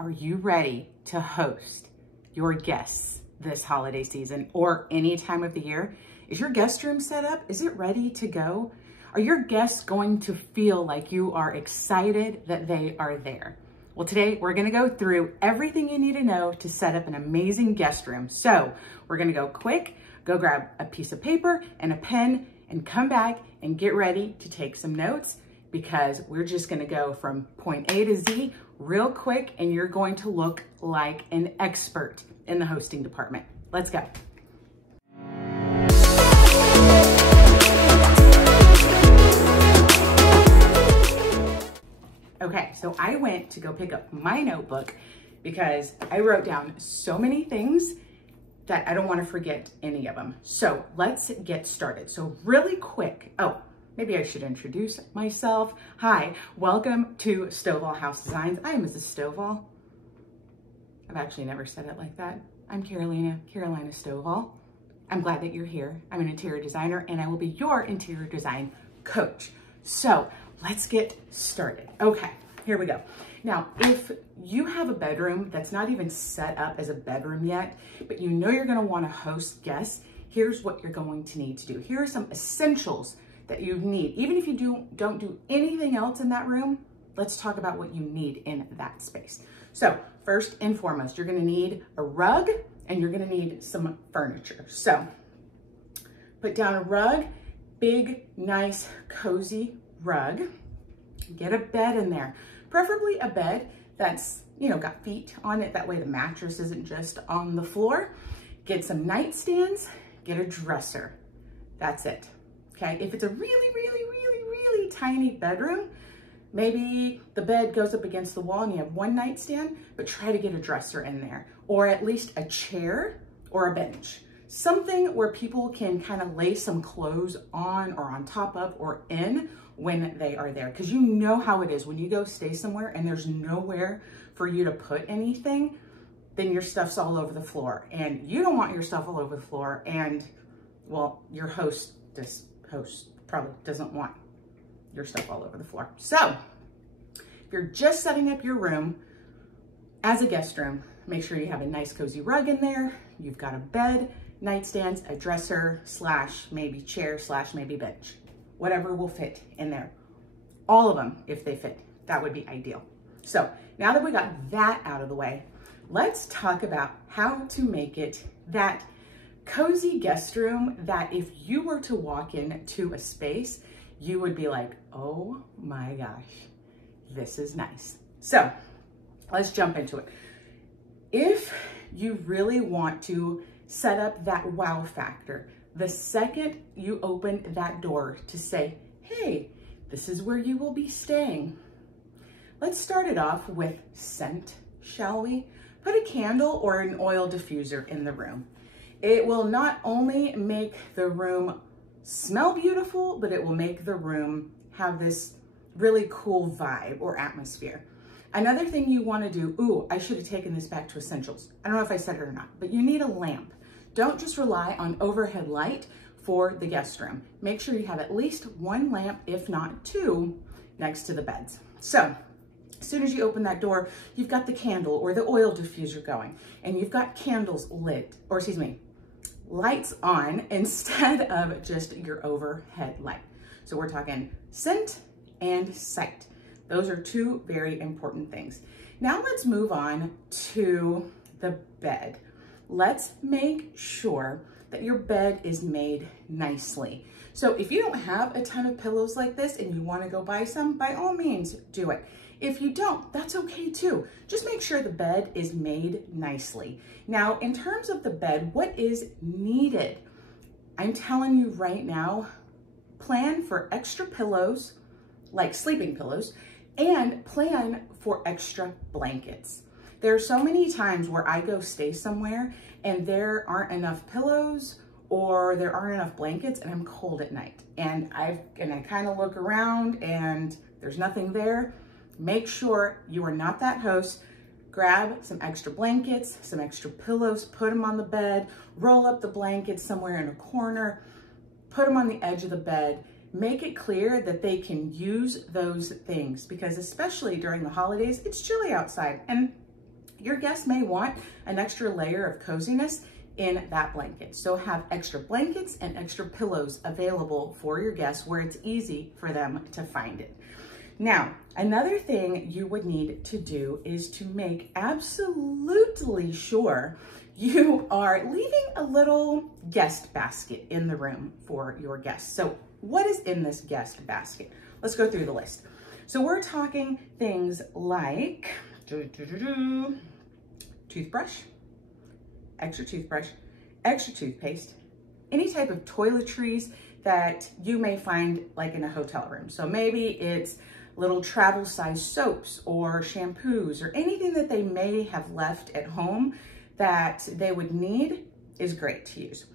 Are you ready to host your guests this holiday season or any time of the year? Is your guest room set up? Is it ready to go? Are your guests going to feel like you are excited that they are there? Well, today we're gonna go through everything you need to know to set up an amazing guest room. So we're gonna go quick, go grab a piece of paper and a pen and come back and get ready to take some notes, because we're just gonna go from point A to Z real quick and you're going to look like an expert in the hosting department. Let's go. Okay, so I went to go pick up my notebook because I wrote down so many things that I don't want to forget any of them. So let's get started. So really quick, maybe I should introduce myself. Hi, welcome to Stovall House Designs. I am Mrs. Stovall. I've actually never said it like that. I'm Carolina Stovall. I'm glad that you're here. I'm an interior designer and I will be your interior design coach. So let's get started. Okay, here we go. Now, if you have a bedroom that's not even set up as a bedroom yet, but you know you're gonna wanna host guests, here's what you're going to need to do. Here are some essentials that you need. Even if you don't do anything else in that room, let's talk about what you need in that space. So first and foremost, you're gonna need a rug and you're gonna need some furniture. So put down a rug, big, nice, cozy rug. Get a bed in there, preferably a bed that's, got feet on it. That way the mattress isn't just on the floor. Get some nightstands, get a dresser. That's it. Okay, if it's a really tiny bedroom, maybe the bed goes up against the wall and you have one nightstand, but try to get a dresser in there, or at least a chair or a bench. Something where people can kind of lay some clothes on or on top of or in when they are there. Because you know how it is when you go stay somewhere and there's nowhere for you to put anything, then your stuff's all over the floor. And you don't want your stuff all over the floor, and well, your host probably doesn't want your stuff all over the floor. So if you're just setting up your room as a guest room, make sure you have a nice cozy rug in there. You've got a bed, nightstands, a dresser / maybe chair / maybe bench. Whatever will fit in there. All of them, if they fit, that would be ideal. So now that we got that out of the way, let's talk about how to make it that cozy guest room that if you were to walk into a space, you would be like, oh my gosh, this is nice. So let's jump into it. If you really want to set up that wow factor, the second you open that door to say, hey, this is where you will be staying. Let's start it off with scent, shall we? Put a candle or an oil diffuser in the room. It will not only make the room smell beautiful, but it will make the room have this really cool vibe or atmosphere. Another thing you want to do, I should have taken this back to essentials. I don't know if I said it or not, but you need a lamp. Don't just rely on overhead light for the guest room. Make sure you have at least one lamp, if not two, next to the beds. So as soon as you open that door, you've got the candle or the oil diffuser going, and you've got candles lit, lights on instead of just your overhead light. So we're talking scent and sight. Those are two very important things. Now let's move on to the bed. Let's make sure that your bed is made nicely. So if you don't have a ton of pillows like this and you want to go buy some, by all means do it. If you don't, that's okay too. Just make sure the bed is made nicely. Now, in terms of the bed, what is needed? I'm telling you right now, plan for extra pillows, like sleeping pillows, and plan for extra blankets. There are so many times where I go stay somewhere and there aren't enough pillows or there aren't enough blankets and I'm cold at night. And I kind of look around and there's nothing there. Make sure you are not that host. Grab some extra blankets, some extra pillows, put them on the bed, roll up the blankets somewhere in a corner, put them on the edge of the bed. Make it clear that they can use those things, because especially during the holidays, it's chilly outside and your guests may want an extra layer of coziness in that blanket. So have extra blankets and extra pillows available for your guests where it's easy for them to find it. Now, another thing you would need to do is to make absolutely sure you are leaving a little guest basket in the room for your guests. So what is in this guest basket? Let's go through the list. So we're talking things like toothbrush, extra toothpaste, any type of toiletries that you may find like in a hotel room. So maybe it's little travel size soaps or shampoos or anything that they may have left at home that they would need is great to use.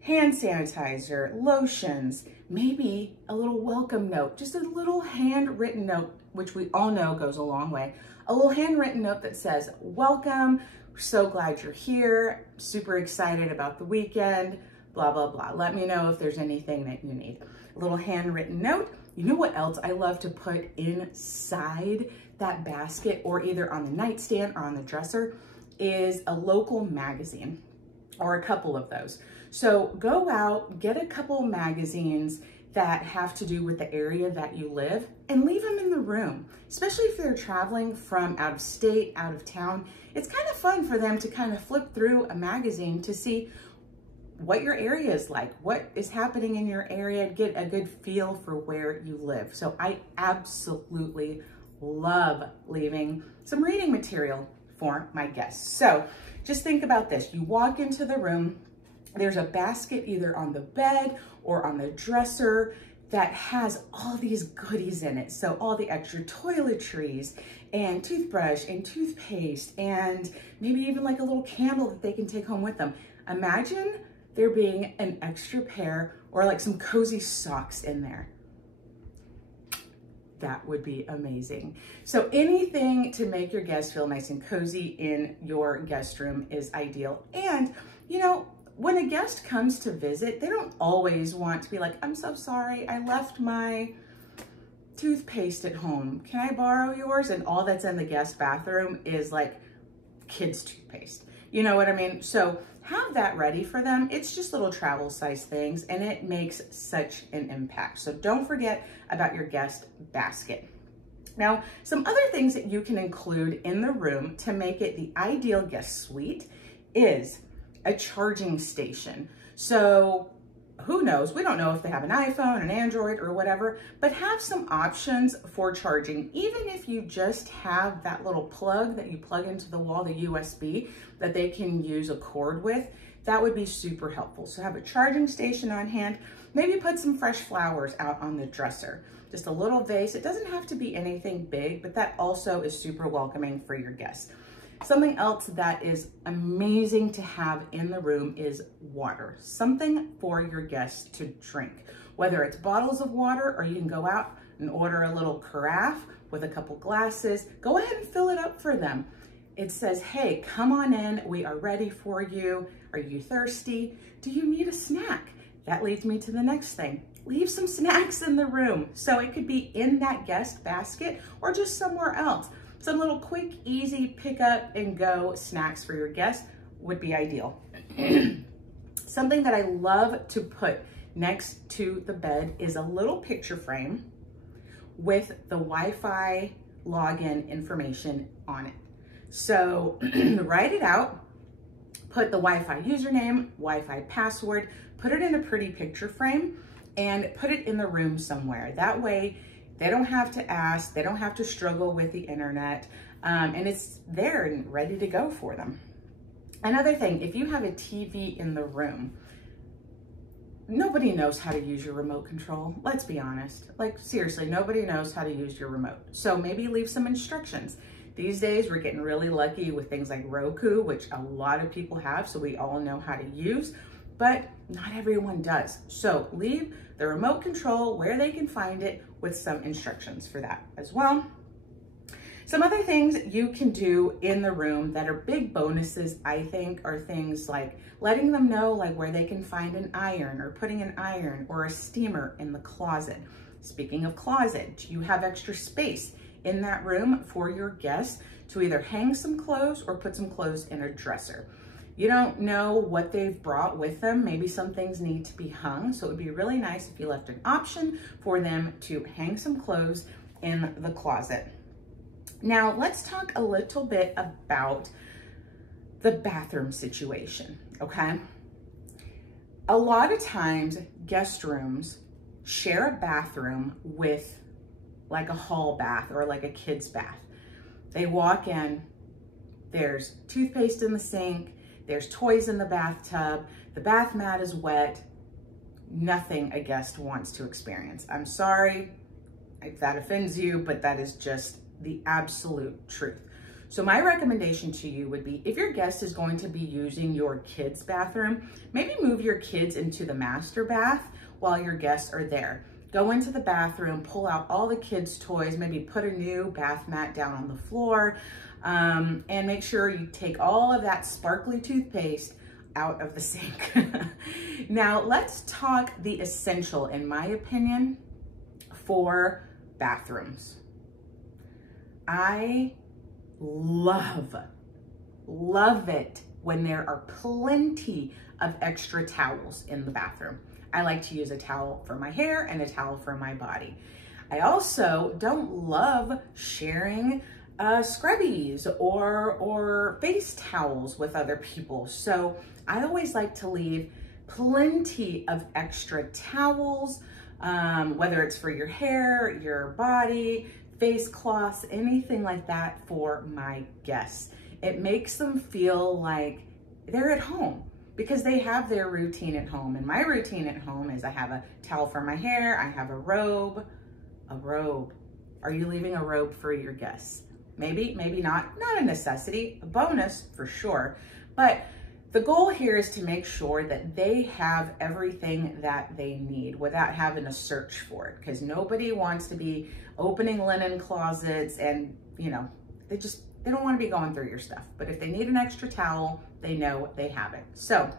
Hand sanitizer, lotions, maybe a little welcome note, just a little handwritten note, which we all know goes a long way. A little handwritten note that says, welcome, so glad you're here, super excited about the weekend, blah, blah, blah. Let me know if there's anything that you need. A little handwritten note. You know what else I love to put inside that basket or either on the nightstand or on the dresser is a local magazine or a couple of those. So go out, get a couple magazines that have to do with the area that you live and leave them in the room, especially if they're traveling from out of state, out of town. It's kind of fun for them to kind of flip through a magazine to see what your area is like, what is happening in your area, get a good feel for where you live. So I absolutely love leaving some reading material for my guests. So just think about this. You walk into the room, there's a basket either on the bed or on the dresser that has all these goodies in it. So all the extra toiletries and toothbrush and toothpaste and maybe even like a little candle that they can take home with them. Imagine there being an extra pair or like some cozy socks in there. That would be amazing. So anything to make your guests feel nice and cozy in your guest room is ideal. And you know, when a guest comes to visit, they don't always want to be like, I'm so sorry, I left my toothpaste at home. Can I borrow yours? And all that's in the guest bathroom is like kids' toothpaste. You know what I mean? So have that ready for them. It's just little travel size things and it makes such an impact. So don't forget about your guest basket. Now, some other things that you can include in the room to make it the ideal guest suite is a charging station. So who knows? We don't know if they have an iPhone, an Android or whatever, but have some options for charging. Even if you just have that little plug that you plug into the wall, the USB that they can use a cord with, that would be super helpful. So have a charging station on hand. Maybe put some fresh flowers out on the dresser. Just a little vase. It doesn't have to be anything big, but that also is super welcoming for your guests. Something else that is amazing to have in the room is water, something for your guests to drink, whether it's bottles of water or you can go out and order a little carafe with a couple glasses. Go ahead and fill it up for them. It says, hey, come on in. We are ready for you. Are you thirsty? Do you need a snack? That leads me to the next thing. Leave some snacks in the room. So it could be in that guest basket or just somewhere else. Some little quick, easy pick up and go snacks for your guests would be ideal. Something that I love to put next to the bed is a little picture frame with the Wi-Fi login information on it. So write it out, put the Wi-Fi username, Wi-Fi password, put it in a pretty picture frame and put it in the room somewhere. That way, they don't have to ask, they don't have to struggle with the internet, and it's there and ready to go for them. Another thing, if you have a TV in the room, nobody knows how to use your remote control. Let's be honest. Like seriously, nobody knows how to use your remote. So maybe leave some instructions. These days, we're getting really lucky with things like Roku, which a lot of people have, so we all know how to use, but not everyone does. So leave the remote control where they can find it with some instructions for that as well. Some other things you can do in the room that are big bonuses, I think, are things like letting them know like where they can find an iron or putting an iron or a steamer in the closet. Speaking of closet, you have extra space in that room for your guests to either hang some clothes or put some clothes in a dresser. You don't know what they've brought with them. Maybe some things need to be hung. So it would be really nice if you left an option for them to hang some clothes in the closet. Now let's talk a little bit about the bathroom situation, okay? A lot of times guest rooms share a bathroom with like a hall bath or like a kid's bath. They walk in, there's toothpaste in the sink, there's toys in the bathtub, the bath mat is wet, nothing a guest wants to experience. I'm sorry if that offends you, but that is just the absolute truth. So my recommendation to you would be, if your guest is going to be using your kids' bathroom, maybe move your kids into the master bath while your guests are there. Go into the bathroom, pull out all the kids' toys, maybe put a new bath mat down on the floor, and make sure you take all of that sparkly toothpaste out of the sink. Now let's talk the essential, in my opinion, for bathrooms. I love it when there are plenty of extra towels in the bathroom. I like to use a towel for my hair and a towel for my body. I also don't love sharing scrubbies or face towels with other people. So I always like to leave plenty of extra towels, whether it's for your hair, your body, face cloths, anything like that for my guests. It makes them feel like they're at home because they have their routine at home. And my routine at home is I have a towel for my hair, I have a robe. Are you leaving a robe for your guests? Maybe, maybe not. Not a necessity, a bonus for sure. But the goal here is to make sure that they have everything that they need without having to search for it, because nobody wants to be opening linen closets and, you know, they don't want to be going through your stuff. But if they need an extra towel, they know they have it. So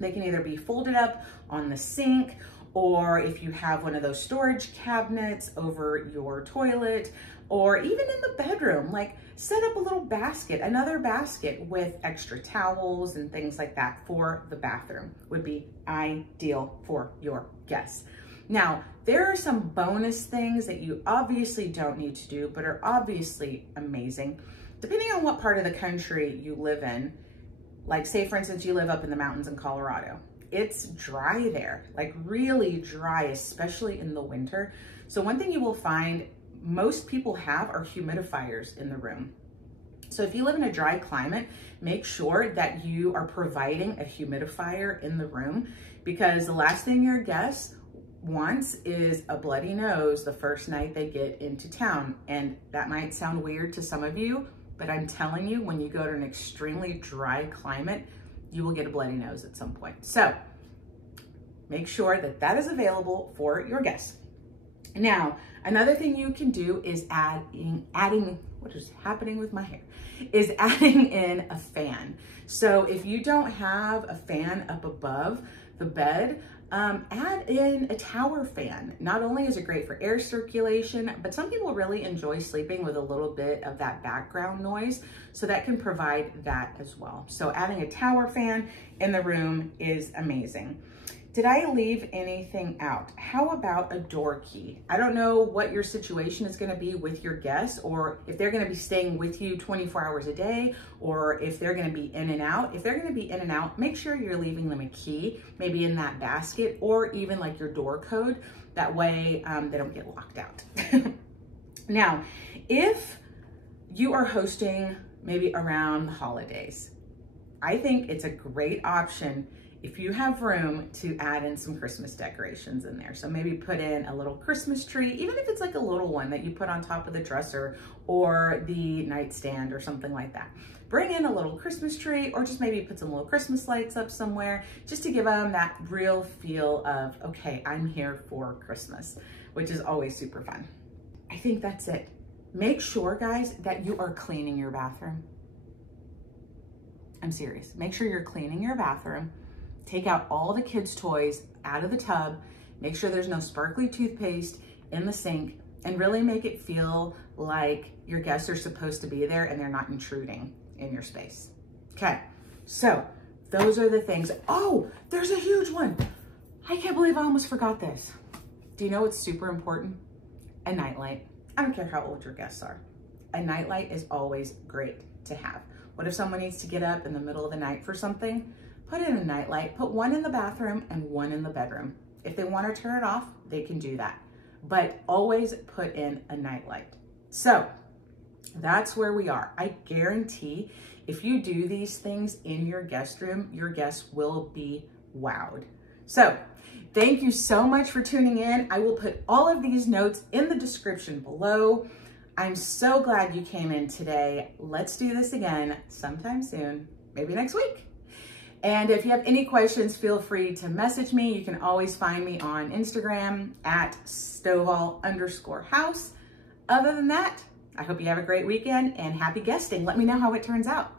they can either be folded up on the sink, or if you have one of those storage cabinets over your toilet, or even in the bedroom, like set up a little basket, another basket with extra towels and things like that for the bathroom would be ideal for your guests. Now, there are some bonus things that you obviously don't need to do, but are obviously amazing. Depending on what part of the country you live in, like say for instance, you live up in the mountains in Colorado, it's dry there, like really dry, especially in the winter. So one thing you will find most people have are humidifiers in the room. So if you live in a dry climate, make sure that you are providing a humidifier in the room, because the last thing your guests wants is a bloody nose the first night they get into town. And that might sound weird to some of you, but I'm telling you, when you go to an extremely dry climate, you will get a bloody nose at some point. So make sure that that is available for your guests. Now, another thing you can do is adding, what is happening with my hair, is adding in a fan. So if you don't have a fan up above the bed, add in a tower fan. Not only is it great for air circulation, but some people really enjoy sleeping with a little bit of that background noise. So that can provide that as well. So adding a tower fan in the room is amazing. Did I leave anything out? How about a door key? I don't know what your situation is going to be with your guests, or if they're going to be staying with you 24 hours a day, or if they're going to be in and out. If they're going to be in and out, make sure you're leaving them a key, maybe in that basket, or even like your door code. That way they don't get locked out. Now, if you are hosting maybe around the holidays, I think it's a great option if you have room to add in some Christmas decorations in there. So maybe put in a little Christmas tree, even if it's like a little one that you put on top of the dresser or the nightstand or something like that. Bring in a little Christmas tree, or just maybe put some little Christmas lights up somewhere, just to give them that real feel of, okay, I'm here for Christmas, which is always super fun. I think that's it. Make sure, guys, that you are cleaning your bathroom. I'm serious. Make sure you're cleaning your bathroom. Take out all the kids' toys out of the tub. Make sure there's no sparkly toothpaste in the sink, and really make it feel like your guests are supposed to be there and they're not intruding in your space. Okay, so those are the things. Oh, there's a huge one. I can't believe I almost forgot this. Do you know what's super important? A nightlight. I don't care how old your guests are. A nightlight is always great to have. What if someone needs to get up in the middle of the night for something? Put in a nightlight, put one in the bathroom and one in the bedroom. If they want to turn it off, they can do that. But always put in a nightlight. So that's where we are. I guarantee if you do these things in your guest room, your guests will be wowed. So thank you so much for tuning in. I will put all of these notes in the description below. I'm so glad you came in today. Let's do this again sometime soon, maybe next week. And if you have any questions, feel free to message me. You can always find me on Instagram at Stovall_house. Other than that, I hope you have a great weekend and happy guesting. Let me know how it turns out.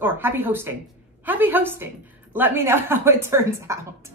Or happy hosting. Happy hosting. Let me know how it turns out.